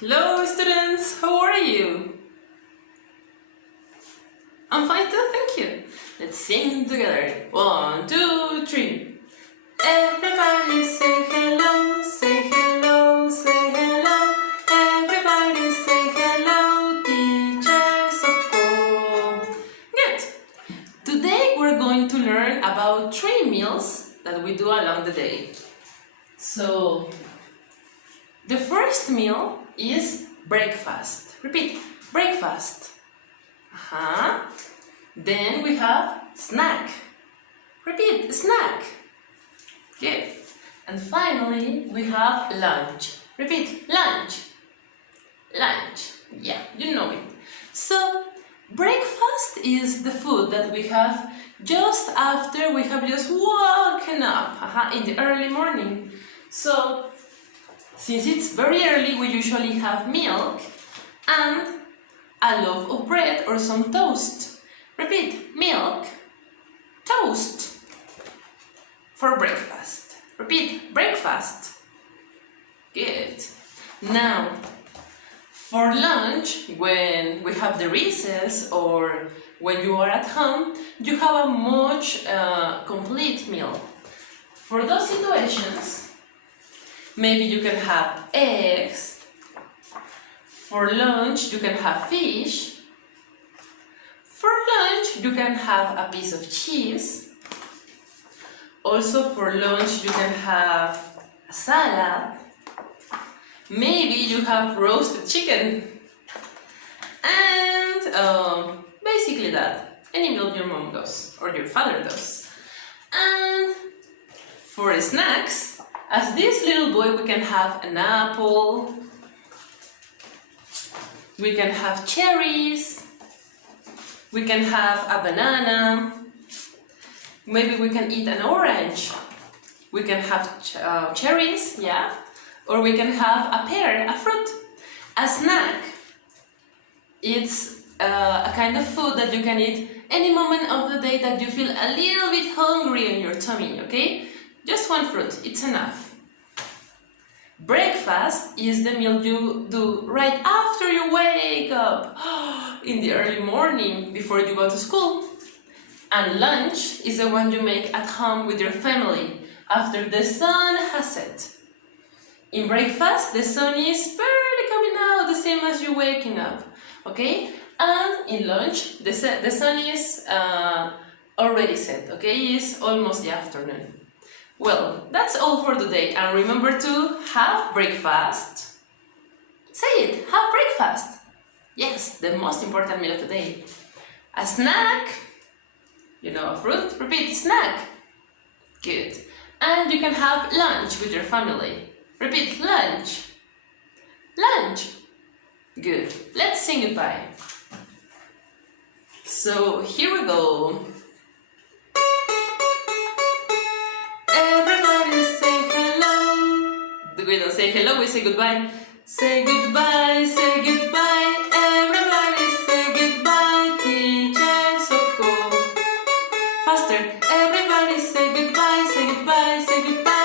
Hello students, how are you? I'm fine too, thank you. Let's sing together. 1, 2, 3. Everybody say hello, say hello, say hello. Everybody say hello, teacher Soko. Good. Today we're going to learn about 3 meals that we do along the day. So, the first meal is breakfast. Repeat, breakfast. Then we have snack. Repeat, snack. Good. And finally, we have lunch. Repeat, lunch. Lunch. Yeah, you know it. So, breakfast is the food that we have just after we have just woken up in the early morning. So, since it's very early, we usually have milk and a loaf of bread or some toast. Repeat, milk, toast for breakfast. Repeat, breakfast. Good. Now, for lunch, when we have the recess or when you are at home, you have a much complete meal. For those situations, maybe you can have eggs. For lunch, you can have fish. For lunch, you can have a piece of cheese. Also, for lunch, you can have a salad. Maybe you have roasted chicken. And basically that. Any meal your mom does or your father does. And for snacks, as this little boy, we can have an apple. We can have cherries. We can have a banana. Maybe we can eat an orange. We can have cherries, yeah? Or we can have a pear, a fruit. A snack. It's a kind of food that you can eat any moment of the day that you feel a little bit hungry in your tummy, okay? Just one fruit, it's enough. Breakfast is the meal you do right after you wake up in the early morning before you go to school. And lunch is the one you make at home with your family after the sun has set. In breakfast, the sun is barely coming out, the same as you waking up, okay? And in lunch, the sun is already set, okay? It's almost the afternoon. Well, that's all for today, and remember to have breakfast. Say it, have breakfast. Yes, the most important meal of the day. A snack, you know, a fruit. Repeat, snack. Good. And you can have lunch with your family. Repeat, lunch. Lunch. Good. Let's sing goodbye. So, here we go. We don't say hello, we say goodbye. Say goodbye, say goodbye. Everybody say goodbye, teacher Soko. Faster. Everybody say goodbye, say goodbye, say goodbye.